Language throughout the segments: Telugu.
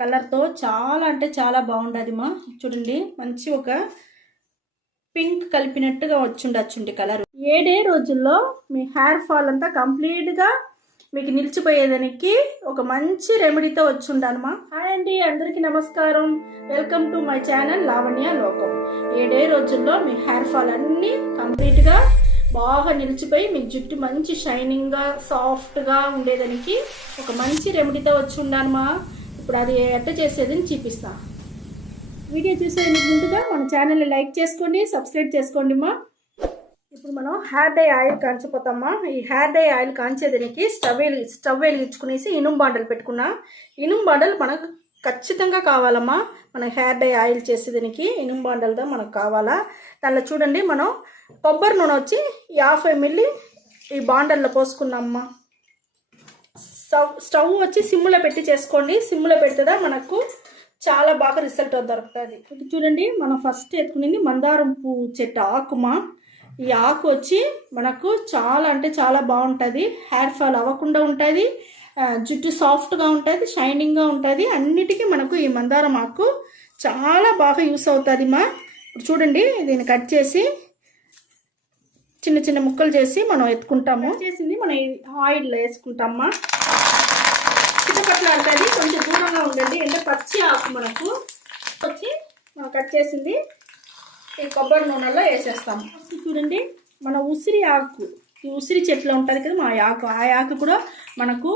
కలర్తో చాలా అంటే చాలా బాగుండదు మా. చూడండి మంచి ఒక పింక్ కలిపినట్టుగా వచ్చుండొచ్చుండి కలర్. 7 రోజుల్లో మీ హెయిర్ ఫాల్ అంతా కంప్లీట్గా మీకు నిలిచిపోయేదానికి ఒక మంచి రెమెడీతో వచ్చుండానమ్మా. హాయ్ అండి, అందరికీ నమస్కారం. Welcome to my channel Lavanya లోకం. 7 రోజుల్లో మీ హెయిర్ ఫాల్ అన్నీ కంప్లీట్గా బాగా నిలిచిపోయి మీ జుట్టు మంచి షైనింగ్గా సాఫ్ట్గా ఉండేదానికి ఒక మంచి రెమెడీతో వచ్చి ఉండానమ్మా. ఇప్పుడు అది ఎట్లా చేసేదని చూపిస్తా. వీడియో చూసేందుకు ముందుగా మన ఛానల్ని లైక్ చేసుకోండి, సబ్స్క్రైబ్ చేసుకోండి అమ్మా. ఇప్పుడు మనం హెయిర్ డై ఆయిల్ కాంచిపోతామా. ఈ హెయిర్ డై ఆయిల్ కాంచేదానికి స్టవ్ వెలిగించుకునేసి ఇనుము బాండలు పెట్టుకున్నా. ఇనుము బాండలు మనకు ఖచ్చితంగా కావాలమ్మా. మన హెయిర్ డై ఆయిల్ చేసేదానికి ఇనుము బాండలతో మనకు కావాలా. దానిలో చూడండి మనం కొబ్బరి నూనె వచ్చి 50 ml ఈ బాండల్లో పోసుకున్నామ్మా. స్టవ్ వచ్చి సిమ్లో పెట్టి చేసుకోండి. సిమ్లో పెడితే మనకు చాలా బాగా రిజల్ట్ దొరుకుతుంది. ఇది చూడండి మనం ఫస్ట్ ఎత్తుకునేది మందారం పువ్వు చెట్టు ఆకుమా. ఈ ఆకు వచ్చి మనకు చాలా అంటే చాలా బాగుంటుంది. హెయిర్ ఫాల్ అవ్వకుండా ఉంటుంది, జుట్టు సాఫ్ట్గా ఉంటుంది, షైనింగ్గా ఉంటుంది. అన్నిటికీ మనకు ఈ మందారం ఆకు చాలా బాగా యూస్ అవుతుంది మా. ఇప్పుడు చూడండి దీన్ని కట్ చేసి చిన్న చిన్న ముక్కలు చేసి మనం ఎత్తుకుంటాము. చేసింది మనం ఆయిల్లో వేసుకుంటామా. చిట్టపట్ల ఉంటుంది, కొంచెం దూరంగా ఉండండి. అంటే పచ్చి ఆకు మనకు వచ్చి మనం కట్ చేసింది ఈ కొబ్బరి నూనెలో వేసేస్తాము. చూడండి మన ఉసిరి ఆకు, ఈ ఉసిరి చెట్లు ఉంటుంది కదా మా ఆకు, ఆ ఆకు కూడా మనకు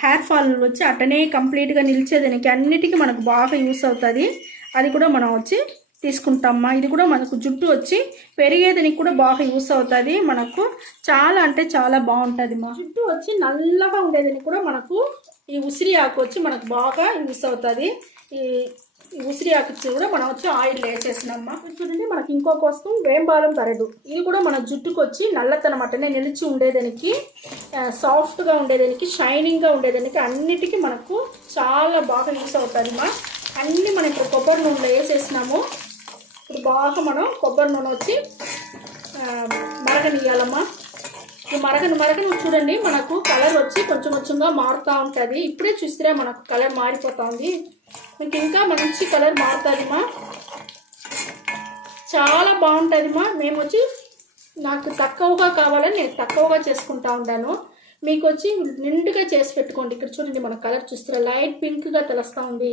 హెయిర్ ఫాల్ వచ్చి అట్టనే కంప్లీట్గా నిలిచేదానికి అన్నిటికీ మనకు బాగా యూస్ అవుతుంది. అది కూడా మనం వచ్చి తీసుకుంటామా. ఇది కూడా మనకు జుట్టు వచ్చి పెరిగేదానికి కూడా బాగా యూస్ అవుతుంది. మనకు చాలా అంటే చాలా బాగుంటుంది మా. జుట్టు వచ్చి నల్లగా ఉండేదానికి కూడా మనకు ఈ ఉసిరి ఆకు వచ్చి మనకు బాగా యూస్ అవుతుంది. ఈ ఉసిరి ఆకు కూడా మనం వచ్చి ఆయిల్ వేసేసినామా. చూడండి మనకి ఇంకొక వస్తువు వేంబాలం తరడు. ఇది కూడా మన జుట్టుకు వచ్చి నల్లతనం అట్టనే నిలిచి ఉండేదానికి, సాఫ్ట్గా ఉండేదానికి, షైనింగ్గా ఉండేదానికి అన్నిటికీ మనకు చాలా బాగా యూస్ అవుతుంది మా. అన్నీ మనం ఇప్పుడు కొబ్బరి నూనెలో వేసేసినాము. ఇప్పుడు బాగా మనం కొబ్బరి నూనె వచ్చి మరగనియాలమ్మా. ఈ మరగని చూడండి మనకు కలర్ వచ్చి కొంచెం కొంచెంగా మారుతూ ఉంటుంది. ఇప్పుడే చూస్తే మనకు కలర్ మారిపోతుంది. మీకు ఇంకా మంచి కలర్ మారుతుంది మా. చాలా బాగుంటుంది మా. మేము వచ్చి నాకు తక్కువగా కావాలని నేను తక్కువగా చేసుకుంటా ఉంటాను. మీకు వచ్చి నిండుగా చేసి పెట్టుకోండి. ఇక్కడ చూడండి మన కలర్ చూస్తే లైట్ పింక్గా తెలుస్తూ ఉంది.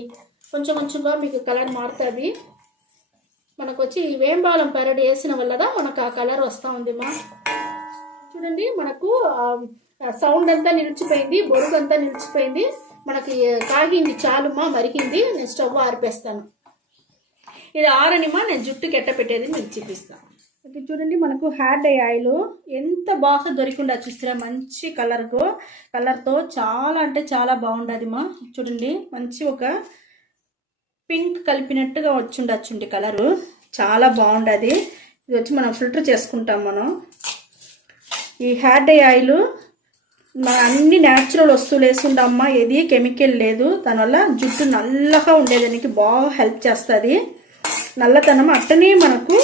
కొంచెం కొంచెంగా మీకు కలర్ మారుతుంది. మనకు వచ్చి ఈ వేంబాలం పెరడు వేసిన వల్ల మనకు ఆ కలర్ వస్తూ ఉంది మా. చూడండి మనకు సౌండ్ అంతా నిలిచిపోయింది, బొరుగు అంతా నిలిచిపోయింది. మనకి కాగింది చాలుమా, మరిగింది. నేను స్టవ్ ఆరిపేస్తాను. ఇది ఆరనిమా నేను జుట్టుకి ఎట్ట పెట్టేది మీకు చూపిస్తాను. ఇది చూడండి మనకు హెయిర్ డై ఆయిల్ ఎంత బాగా దొరికిండా చూస్తారా. మంచి కలర్తో చాలా అంటే చాలా బాగుండదు మా. చూడండి మంచి ఒక పింక్ కలిపినట్టుగా వచ్చుండొచ్చుండి కలరు. చాలా బాగుండదు. ఇది వచ్చి మనం ఫిల్టర్ చేసుకుంటాం. మనం ఈ హెయిర్ డై ఆయిల్ మన అన్ని న్యాచురల్ వస్తువులు వేసుకుంటామమ్మా. ఏది కెమికల్ లేదు. దానివల్ల జుట్టు నల్లగా ఉండేదానికి బాగా హెల్ప్ చేస్తుంది. నల్లతనం అట్టనే మనకు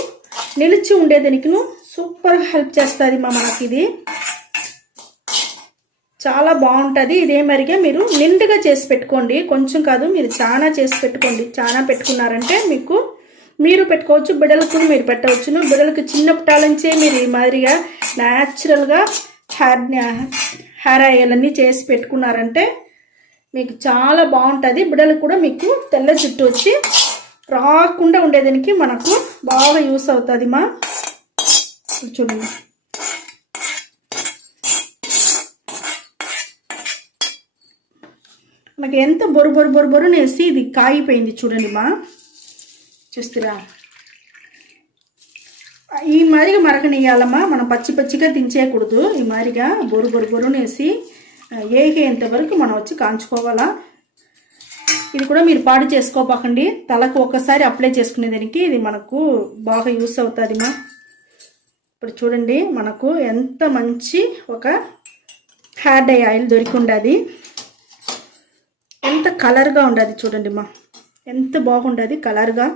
నిలిచి ఉండేదానికి సూపర్గా హెల్ప్ చేస్తుంది మా. మనకి ఇది చాలా బాగుంటుంది. ఇదే మరిగా మీరు నిండుగా చేసి పెట్టుకోండి. కొంచెం కాదు, మీరు చాలా చేసి పెట్టుకోండి. చాలా పెట్టుకున్నారంటే మీరు పెట్టుకోవచ్చు, బిడ్డలకు మీరు పెట్టవచ్చును. బిడ్డలకు చిన్నప్పటాలంచే మీరు ఈ మాదిరిగా న్యాచురల్గా హెయిర్ ఆయిల్ అన్నీ చేసి పెట్టుకున్నారంటే మీకు చాలా బాగుంటుంది. బిడ్డలకు కూడా మీకు తెల్ల జుట్టు వచ్చి రాకుండా ఉండేదానికి మనకు బాగా యూస్ అవుతుంది మా. చూడండి మనకి ఎంత బొరు నేసి ఇది కాగిపోయింది చూడండి మా. చూస్తారా ఈ మాదిరిగా మరగనియాలమ్మా. మనం పచ్చిగా దించేయకూడదు. ఈ మాదిరిగా బొరు నేసి ఏగేంత వరకు మనం వచ్చి కాంచుకోవాలా. ఇది కూడా మీరు పాడు చేసుకోపాకండి. తలకు ఒక్కసారి అప్లై చేసుకునేదానికి ఇది మనకు బాగా యూస్ అవుతుంది మా. ఇప్పుడు చూడండి మనకు ఎంత మంచి ఒక హెయిర్ డై ఆయిల్ దొరికి ఉండదు. ఎంత కలర్గా ఉండదు చూడండి మా. ఎంత బాగుండదు కలర్గా.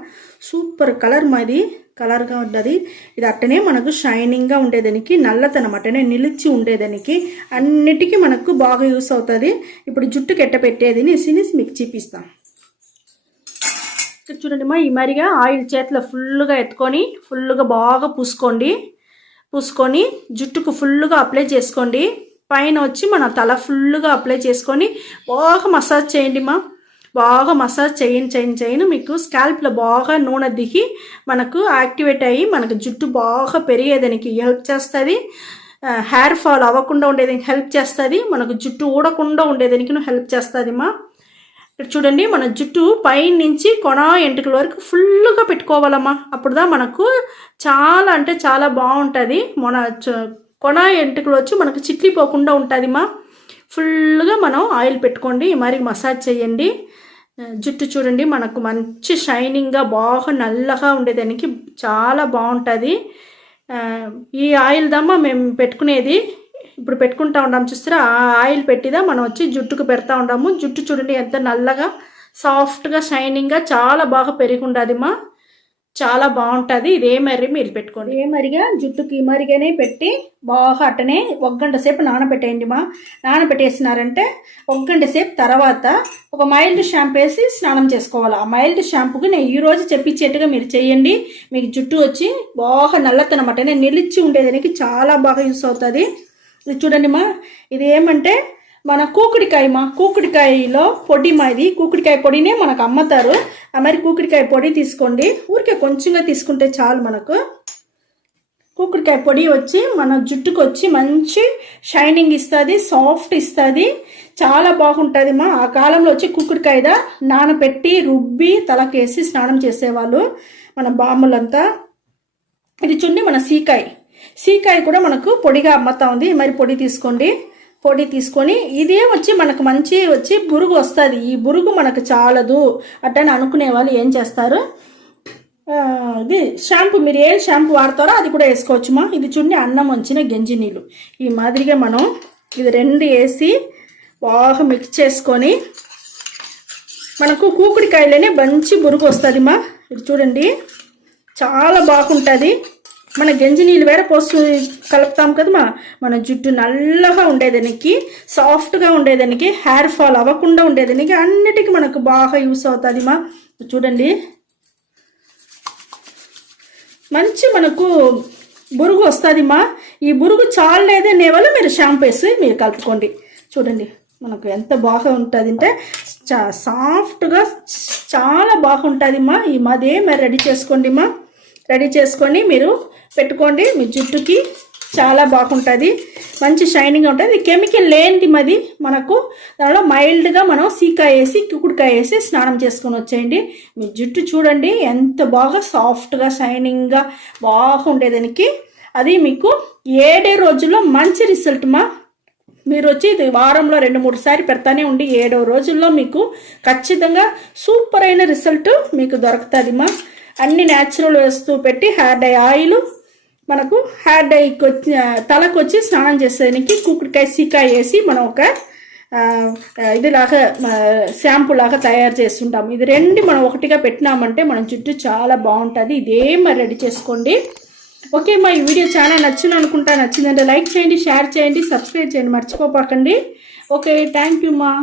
సూపర్ కలర్ మాది. కలర్గా ఉంటుంది. ఇది అట్టనే మనకు షైనింగ్గా ఉండేదానికి, నల్లతనం అట్టనే నిలిచి ఉండేదానికి అన్నిటికీ మనకు బాగా యూస్ అవుతుంది. ఇప్పుడు జుట్టుకి ఎట్ట పెట్టేది నేసి మీకు చూపిస్తాను. చూడండి మా, ఈ మరిగా ఆయిల్ చేతిలో ఫుల్గా ఎత్తుకొని ఫుల్గా బాగా పూసుకొని జుట్టుకు ఫుల్గా అప్లై చేసుకోండి. పైన వచ్చి మన తల ఫుల్గా అప్లై చేసుకొని బాగా మసాజ్ చేయండి మా. బాగా మసాజ్ చేయను మీకు స్కాల్ప్లో బాగా నూనె దిగి మనకు యాక్టివేట్ అయ్యి మనకు జుట్టు బాగా పెరిగేదానికి హెల్ప్ చేస్తుంది. హెయిర్ ఫాల్ అవ్వకుండా ఉండేదానికి హెల్ప్ చేస్తుంది. మనకు జుట్టు ఊడకుండా ఉండేదానికి హెల్ప్ చేస్తుంది మా. ఇక్కడ చూడండి, మన జుట్టు పైన నుంచి కొన ఎంటుకల వరకు ఫుల్గా పెట్టుకోవాలమ్మా. అప్పుడుదా మనకు చాలా అంటే చాలా బాగుంటుంది. మన కొన ఎంటుకలు వచ్చి మనకు చిట్లిపోకుండా ఉంటుంది మా. ఫుల్గా మనం ఆయిల్ పెట్టుకోండి, మరి మసాజ్ చేయండి. జుట్టు చూడండి మనకు మంచి షైనింగ్గా బాగా నల్లగా ఉండేదానికి చాలా బాగుంటుంది. ఈ ఆయిల్ దమ్మా మేము పెట్టుకునేది, ఇప్పుడు పెట్టుకుంటా ఉన్నాము చూస్తారా. ఆ ఆయిల్ పెట్టిదా మనం వచ్చి జుట్టుకు పెడతా ఉన్నాము. జుట్టు చూడండి ఎంత నల్లగా సాఫ్ట్గా షైనింగ్గా చాలా బాగా పెరిగి ఉండదు మా. చాలా బాగుంటుంది. ఇదే మరి మీరు పెట్టుకోండి. ఏ మరిగా జుట్టుకి మరిగానే పెట్టి బాగా అట్టనే 1 గంట సేపు నానబెట్టేయండి మా. నానబెట్టేసినారంటే 1 గంట సేపు తర్వాత ఒక మైల్డ్ షాంపూ వేసి స్నానం చేసుకోవాలి. ఆ మైల్డ్ షాంపూకి నేను ఈరోజు చెప్పించేట్టుగా మీరు చేయండి. మీకు జుట్టు వచ్చి బాగా నల్లతనమాట నేను నిలిచి ఉండేదానికి చాలా బాగా యూస్ అవుతుంది. ఇది చూడండి మా, ఇది ఏమంటే మన కూకుడికాయలో పొడి మా. ఇది కూకుడికాయ పొడినే మనకు అమ్ముతారు. మరి కూకుడికాయ పొడి తీసుకోండి. ఊరికే కొంచెంగా తీసుకుంటే చాలు. మనకు కూకుడికాయ పొడి వచ్చి మన జుట్టుకు వచ్చి మంచి షైనింగ్ ఇస్తుంది, సాఫ్ట్ ఇస్తుంది, చాలా బాగుంటుంది మా. ఆ కాలంలో వచ్చి కూకుడికాయదా నానబెట్టి రుబ్బి తలకేసి స్నానం చేసేవాళ్ళు మన బామ్మలంతా. ఇది చూడండి మన సీకాయ కూడా మనకు పొడిగా అమ్ముతా ఉంది. మరి పొడి తీసుకొని ఇదే వచ్చి మనకు మంచి వచ్చి బురుగు వస్తుంది. ఈ బురుగు మనకు చాలదు అట్టని అనుకునే వాళ్ళు ఏం చేస్తారు, ఇది షాంపూ మీరు ఏ షాంపూ వాడతారో అది కూడా వేసుకోవచ్చు మా. ఇది చూడండి అన్నం వంచిన గంజి నీళ్ళు. ఈ మాదిరిగా మనం ఇది 2 వేసి బాగా మిక్స్ చేసుకొని మనకు కూకుడికాయలోనే మంచి బురుగు వస్తుంది మా. ఇది చూడండి చాలా బాగుంటుంది. మన గంజి నీళ్ళు వేరే పోసి కలుపుతాం కదా మన జుట్టు నల్లగా ఉండేదానికి, సాఫ్ట్గా ఉండేదానికి, హెయిర్ ఫాల్ అవ్వకుండా ఉండేదానికి అన్నిటికీ మనకు బాగా యూస్ అవుతుంది మా. చూడండి మంచి మనకు బురుగు వస్తుంది మా. ఈ బురుగు చాలేదనే వల్ల మీరు షాంపూ వేసి మీరు కలుపుకోండి. చూడండి మనకు ఎంత బాగా ఉంటుంది అంటే సాఫ్ట్గా చాలా బాగుంటుంది మా. ఈ మాదే మరి రెడీ చేసుకోండి మా. రెడీ చేసుకొని మీరు పెట్టుకోండి. మీ జుట్టుకి చాలా బాగుంటుంది, మంచి షైనింగ్ ఉంటుంది. కెమికల్ లేనిది మది మనకు. దానిలో మైల్డ్గా మనం కుకుడికాయ వేసి స్నానం చేసుకొని వచ్చేయండి. మీ జుట్టు చూడండి ఎంత బాగా సాఫ్ట్గా షైనింగ్గా బాగుండేదానికి. అది మీకు 7 రోజుల్లో మంచి రిజల్ట్ మా. మీరు వచ్చి ఇది వారంలో 2-3 సార్లు పెడతానే ఉండి 7వ రోజుల్లో మీకు ఖచ్చితంగా సూపర్ అయిన రిజల్ట్ మీకు దొరుకుతుంది మా. అన్ని న్యాచురల్ వేస్తూ పెట్టి హెయిర్ డై ఆయిల్ మనకు హెయిర్ డైకి వచ్చి తలకు వచ్చి స్నానం చేసేదానికి సీకాయ వేసి మనం ఒక ఇదిలాగా షాంపూ లాగా తయారు చేస్తుంటాం. ఇది 2 మనం ఒకటిగా పెట్టినామంటే మన జుట్టు చాలా బాగుంటుంది. ఇదే మరి రెడీ చేసుకోండి. ఓకే మా, ఈ వీడియో చాలా నచ్చిందంటే లైక్ చేయండి, షేర్ చేయండి, సబ్స్క్రైబ్ చేయండి మర్చిపోకండి. ఓకే, థ్యాంక్ యూ మా.